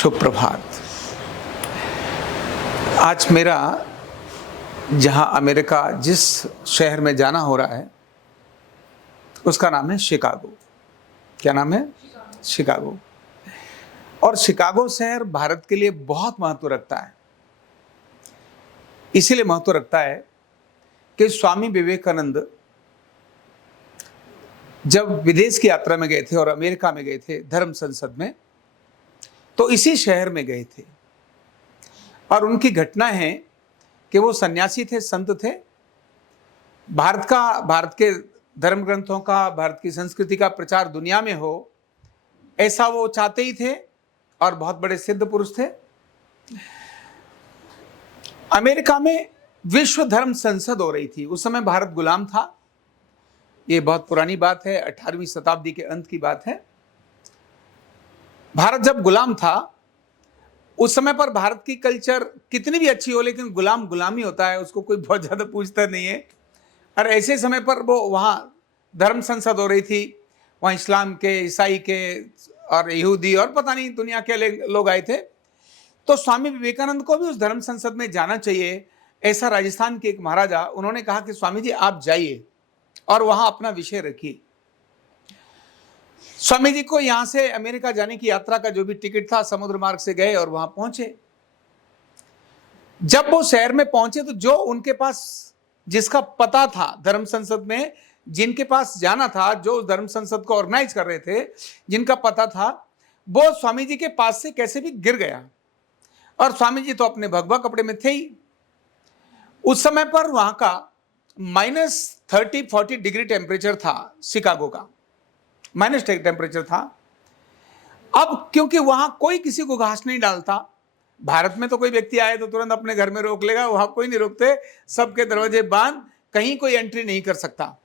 सुप्रभात। आज मेरा जहां अमेरिका जिस शहर में जाना हो रहा है उसका नाम है शिकागो। क्या नाम है? शिकागो। और शिकागो शहर भारत के लिए बहुत महत्व रखता है। इसीलिए महत्व रखता है कि स्वामी विवेकानंद जब विदेश की यात्रा में गए थे और अमेरिका में गए थे धर्म संसद में, तो इसी शहर में गए थे। और उनकी घटना है कि वो सन्यासी थे, संत थे। भारत के धर्म ग्रंथों का, भारत की संस्कृति का प्रचार दुनिया में हो, ऐसा वो चाहते ही थे और बहुत बड़े सिद्ध पुरुष थे। अमेरिका में विश्व धर्म संसद हो रही थी। उस समय भारत गुलाम था। ये बहुत पुरानी बात है, 18वीं शताब्दी के अंत की बात है। भारत जब गुलाम था, उस समय पर भारत की कल्चर कितनी भी अच्छी हो, लेकिन गुलाम गुलामी होता है, उसको कोई बहुत ज्यादा पूछता नहीं है। और ऐसे समय पर वो वहाँ धर्म संसद हो रही थी। वहाँ इस्लाम के, ईसाई के और यहूदी और पता नहीं दुनिया के लोग आए थे। तो स्वामी विवेकानंद को भी उस धर्म संसद में जाना चाहिए। ऐसा राजस्थान के एक महाराजा, उन्होंने कहा कि स्वामी जी आप जाइए और वहां अपना विषय रखिए। स्वामी जी को यहां से अमेरिका जाने की यात्रा का जो भी टिकट था, समुद्र मार्ग से गए और वहां पहुंचे। जब वो शहर में पहुंचे तो जो उनके पास, जिसका पता था धर्म संसद में, जिनके पास जाना था, जो धर्म संसद को ऑर्गेनाइज कर रहे थे, जिनका पता था, वो स्वामी जी के पास से कैसे भी गिर गया। और स्वामी जी तो अपने भगवा कपड़े में थे ही। उस समय पर वहां का -30-40 डिग्री टेम्परेचर था। शिकागो का माइनस टेम्परेचर था। अब क्योंकि वहां कोई किसी को घास नहीं डालता, भारत में तो कोई व्यक्ति आए तो तुरंत अपने घर में रोक लेगा, वहां कोई नहीं रोकते, सबके दरवाजे बंद, कहीं कोई एंट्री नहीं कर सकता।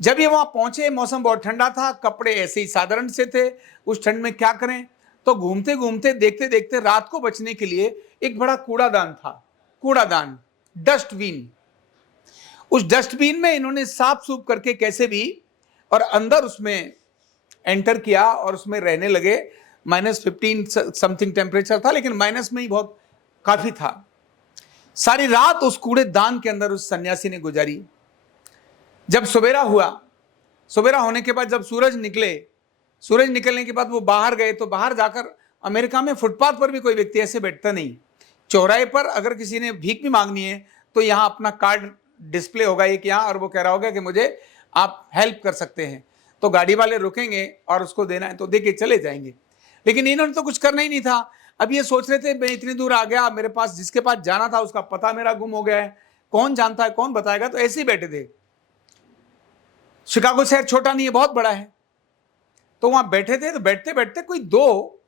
जब ये वहां पहुंचे, मौसम बहुत ठंडा था, कपड़े ऐसे ही साधारण से थे। उस ठंड में क्या करें, तो घूमते घूमते, देखते देखते रात को बचने के लिए एक बड़ा कूड़ादान था। कूड़ादान, डस्टबिन। उस डस्टबिन में इन्होंने साफ सूफ करके कैसे भी, और अंदर उसमें एंटर किया और उसमें रहने लगे। -15 समथिंग टेम्परेचर था, लेकिन माइनस में ही बहुत काफी था। सारी रात उस कूड़ेदान के अंदर उस सन्यासी ने गुजारी। जब सवेरा हुआ, सवेरा होने के बाद जब सूरज निकलने के बाद वो बाहर गए, तो बाहर जाकर, अमेरिका में फुटपाथ पर भी कोई व्यक्ति ऐसे बैठता नहीं। चौराहे पर अगर किसी ने भीख भी मांगनी है तो यहाँ अपना कार्ड डिस्प्ले होगा एक यहाँ, और वो कह रहा होगा कि मुझे आप हेल्प कर सकते हैं, तो गाड़ी वाले रुकेंगे और उसको देना है तो दे के चले जाएंगे। लेकिन इन्होंने तो कुछ करना ही नहीं था। अब ये सोच रहे थे, मैं इतनी दूर आ गया, मेरे पास जिसके पास जाना था उसका पता मेरा गुम हो गया है, कौन जानता है, कौन बताएगा, तो ऐसे ही बैठे थे। शिकागो शहर छोटा नहीं है, बहुत बड़ा है। तो वहां बैठे थे, तो बैठते बैठते कोई दो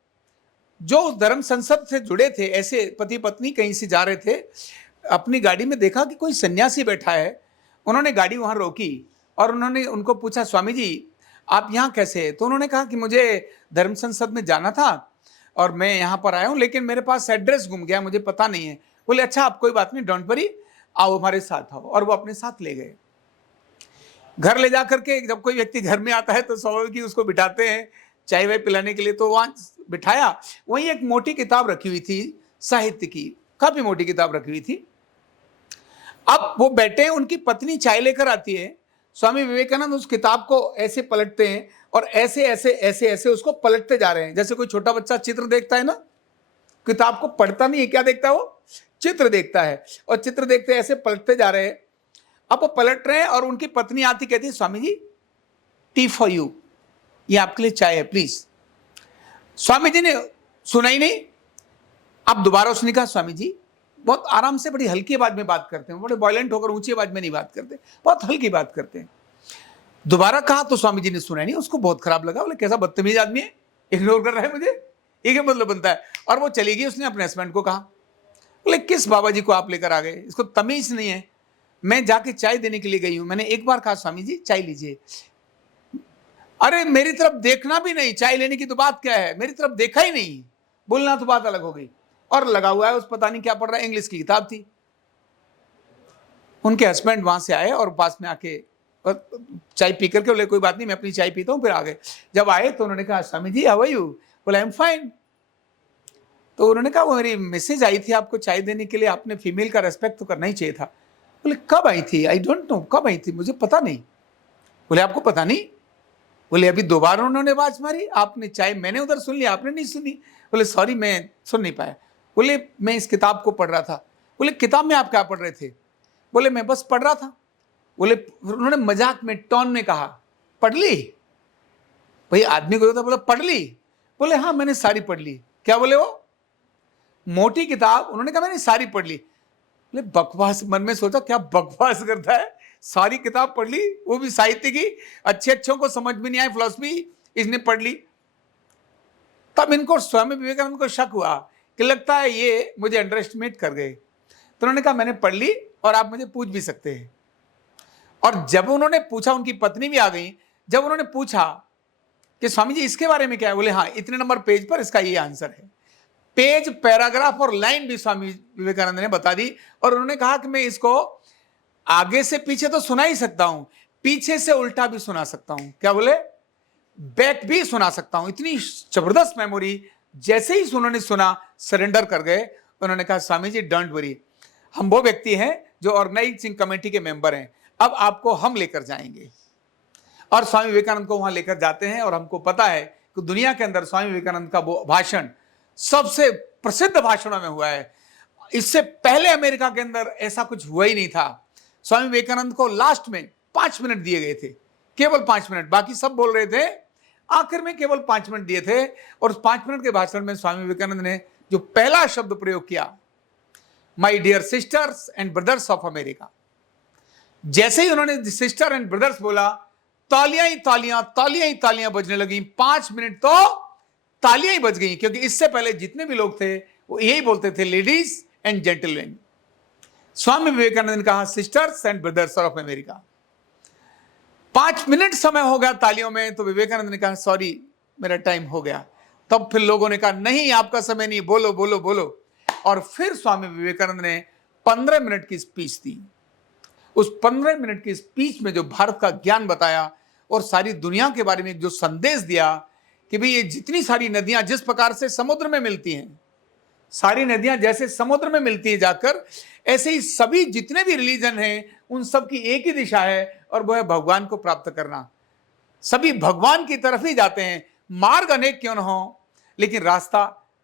जो उस धर्म संसद से जुड़े थे, ऐसे पति पत्नी कहीं से जा रहे थे, अपनी गाड़ी में देखा कि कोई सन्यासी बैठा है। उन्होंने गाड़ी वहां रोकी और उन्होंने उनको पूछा, स्वामी जी आप यहाँ कैसे हैं? तो उन्होंने कहा कि मुझे धर्म संसद में जाना था और मैं यहाँ पर आया हूँ, लेकिन मेरे पास एड्रेस गुम गया, मुझे पता नहीं है। बोले अच्छा, आप कोई बात नहीं, डोंट वरी, आओ हमारे साथ आओ। और वो अपने साथ ले गए। घर ले जाकर के जब कोई व्यक्ति घर में आता है तो स्वाभाविक उसको बिठाते हैं चाय वाय पिलाने के लिए, तो वहां बिठाया। वहीं एक मोटी किताब रखी हुई थी, साहित्य की काफी मोटी किताब रखी हुई थी। अब वो बैठे, उनकी पत्नी चाय लेकर आती है। स्वामी विवेकानंद उस किताब को ऐसे पलटते हैं और ऐसे ऐसे ऐसे ऐसे उसको पलटते जा रहे हैं, जैसे कोई छोटा बच्चा चित्र देखता है ना। किताब को पढ़ता नहीं है, क्या देखता है वो? चित्र देखता है। और चित्र देखते ऐसे पलटते जा रहे हैं। अब वो पलट रहे हैं और उनकी पत्नी आती, कहती है Swami G T for you, ये आपके लिए चाय है प्लीज। स्वामी जी ने सुना ही नहीं। अब दोबारा उसने कहा, स्वामी जी, बहुत आराम से, बड़ी हल्की आवाज में बात करते हैं, बड़े वायलेंट होकर ऊंची आवाज में नहीं बात करते, बहुत हल्की बात करते हैं। दोबारा कहा तो स्वामी जी ने सुना नहीं। उसको बहुत खराब लगा, बोले कैसा बदतमीज आदमी है, इग्नोर कर रहा है मुझे, ये क्या मतलब बनता है। और वो चली गई। उसने अपने हस्बैंड को कहा, बोले किस बाबा जी को आप लेकर आ गए, इसको तमीज नहीं है। मैं जाके चाय देने के लिए गई हूं, मैंने एक बार कहा स्वामी जी चाय लीजिए, अरे मेरी तरफ देखना भी नहीं, चाय लेने की तो बात क्या है, मेरी तरफ देखा ही नहीं, बोलना तो बात अलग हो गई। और लगा हुआ है उस, पता नहीं क्या पढ़ रहा है, इंग्लिश की किताब थी। उनके हस्बैंड वहां से आए और पास में आके चाय पी करके बोले कोई बात नहीं, मैं अपनी चाय पीता हूँ, फिर आ गए। जब आए तो उन्होंने कहा Swami ji how are you? बोले आई एम फाइन। तो उन्होंने कहा वो मेरी मैसेज आई थी आपको चाय देने के लिए, आपने फीमेल का रेस्पेक्ट तो करना ही चाहिए था। बोले कब आई थी? आई डोंट नो, कब आई थी मुझे पता नहीं। बोले आपको पता नहीं? बोले अभी 2 बार उन्होंने आवाज मारी, आपने चाय मैंने उधर सुन लिया, आपने नहीं सुनी। बोले सॉरी मैं सुन नहीं पाया। बोले मैं इस किताब को पढ़ रहा था। बोले किताब में आप क्या पढ़ रहे थे? बोले मैं बस पढ़ रहा था। बोले उन्होंने मजाक में टोन में कहा पढ़ ली? भाई आदमी को होता, बोला पढ़ ली? बोले हाँ मैंने सारी पढ़ ली। क्या बोले वो? मोटी किताब? उन्होंने कहा मैंने सारी पढ़ ली। बोले बकवास। मन में सोचा क्या बकवास करता है, सारी किताब पढ़ ली, वो भी साहित्य की, अच्छे अच्छों को समझ में नहीं आए फिलॉसफी, इसने पढ़ ली। तब इनको स्वामी विवेकानंद को शक हुआ कि लगता है ये मुझे अंडर एस्टिमेट कर गए। तो उन्होंने कहा मैंने पढ़ ली और आप मुझे पूछ भी सकते हैं। और जब उन्होंने पूछा, उनकी पत्नी भी आ गई, जब उन्होंने पूछा कि स्वामी जी इसके बारे में क्या है, बोले हाँ इतने नंबर पेज पर इसका ये आंसर है। पेज, पैराग्राफ और लाइन भी स्वामी विवेकानंद ने बता दी। और उन्होंने कहा कि मैं इसको आगे से पीछे तो सुना ही सकता हूं, पीछे से उल्टा भी सुना सकता हूं। क्या बोले? बैक भी सुना सकता हूं। इतनी जबरदस्त मेमोरी। जैसे ही उन्होंने सुना सरेंडर कर गए। उन्होंने कहा स्वामी जी डोंट वरी, हम वो व्यक्ति हैं जो ऑर्गेनाइजिंग कमेटी के मेंबर हैं, अब आपको हम लेकर जाएंगे। और स्वामी विवेकानंद को वहां लेकर जाते हैं। और हमको पता है कि दुनिया के अंदर स्वामी विवेकानंद का वो भाषण सबसे प्रसिद्ध भाषणों में हुआ है। इससे पहले अमेरिका के अंदर ऐसा कुछ हुआ ही नहीं था। स्वामी विवेकानंद को लास्ट में 5 मिनट दिए गए थे, केवल 5 मिनट, बाकी सब बोल रहे थे, आखिर में केवल 5 मिनट दिए थे। और उस 5 मिनट के भाषण में स्वामी विवेकानंद ने जो पहला शब्द प्रयोग किया, my dear sisters and brothers of America, जैसे ही उन्होंने सिस्टर एंड ब्रदर्स बोला, तालियां ही तालियां, तालियां ही तालियां बजने लगी। 5 मिनट तो तालियां ही बज गई, क्योंकि इससे पहले जितने भी लोग थे वो यही बोलते थे, ladies and gentleman. Swami Vivekananda ने कहा sisters and brothers of America. 5 minute समय हो गया तालियों में, तो विवेकानंद ने कहा सॉरी मेरा टाइम हो गया। तब फिर लोगों ने कहा नहीं आपका समय नहीं, बोलो बोलो बोलो। और फिर स्वामी विवेकानंद ने 15 मिनट की स्पीच दी। उस 15 मिनट की स्पीच में जो भारत का ज्ञान बताया और सारी दुनिया के बारे में जो संदेश दिया कि भाई ये जितनी सारी नदियां जिस प्रकार से समुद्र में मिलती हैं, सारी नदियां जैसे समुद्र में मिलती है जाकर, ऐसे ही सभी जितने भी रिलीजन हैं उन सब की एक ही दिशा है, और वह है भगवान को प्राप्त करना। सभी भगवान की तरफ ही जाते हैं। मार्ग अनेक क्यों न हो, लेकिन रास्ता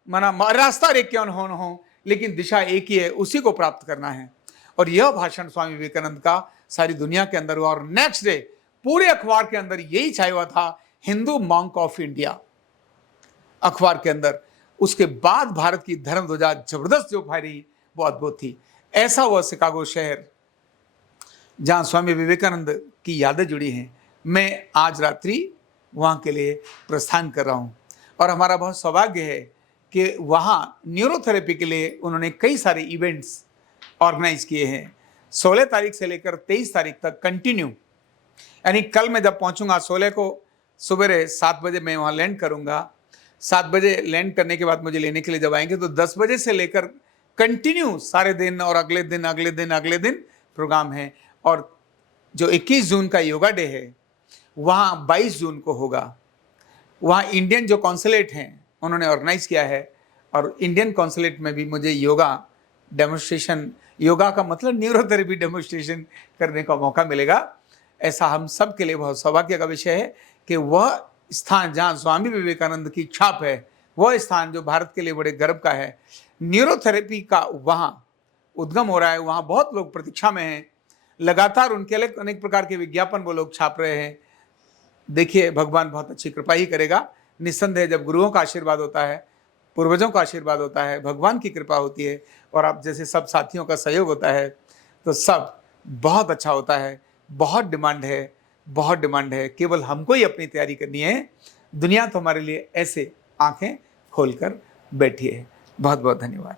अनेक क्यों न हो, लेकिन दिशा एक ही है, उसी को प्राप्त करना है। और यह भाषण स्वामी विवेकानंद का सारी दुनिया के अंदर हुआ। और नेक्स्ट डे पूरे अखबार के अंदर यही छाया हुआ था, हिंदू मॉन्क ऑफ इंडिया अखबार के अंदर। उसके बाद भारत की धर्म ध्वजा जबरदस्त जो फहरी वो अद्भुत थी। ऐसा वह शिकागो शहर जहां स्वामी विवेकानंद की यादें जुड़ी हैं। मैं आज रात्रि वहां के लिए प्रस्थान कर रहा हूं, और हमारा बहुत सौभाग्य है कि वहां न्यूरोथेरेपी के लिए उन्होंने कई सारे इवेंट्स ऑर्गेनाइज किए हैं। 16 तारीख से लेकर 23 तारीख तक कंटिन्यू, यानी कल मैं जब पहुंचूंगा 16 को सुबह 7 बजे मैं वहां लैंड करूंगा। 7 बजे लैंड करने के बाद मुझे लेने के लिए जब आएंगे तो 10 बजे से लेकर कंटिन्यू सारे दिन, और अगले दिन प्रोग्राम है। और जो 21 जून का योगा डे है वहाँ 22 जून को होगा। वहाँ इंडियन जो कॉन्सुलेट हैं उन्होंने ऑर्गेनाइज किया है, और इंडियन कॉन्सुलेट में भी मुझे योगा डेमोन्स्ट्रेशन, योगा का मतलब न्यूरोथेरेपी डेमोन्स्ट्रेशन करने का मौका मिलेगा। ऐसा हम सब के लिए बहुत सौभाग्य का विषय है कि वह स्थान जहाँ स्वामी विवेकानंद की छाप है, वह स्थान जो भारत के लिए बड़े गर्व का है, न्यूरोथेरेपी का वहाँ उद्गम हो रहा है। वहाँ बहुत लोग प्रतीक्षा में हैं, लगातार उनके लिए अनेक प्रकार के विज्ञापन वो लोग छाप रहे हैं। देखिए भगवान बहुत अच्छी कृपा ही करेगा। निस्संदेह जब गुरुओं का आशीर्वाद होता है, पूर्वजों का आशीर्वाद होता है, भगवान की कृपा होती है, और आप जैसे सब साथियों का सहयोग होता है, तो सब बहुत अच्छा होता है। बहुत डिमांड है, केवल हमको ही अपनी तैयारी करनी है। दुनिया तो हमारे लिए ऐसे आंखें खोलकर बैठी है। बहुत बहुत धन्यवाद।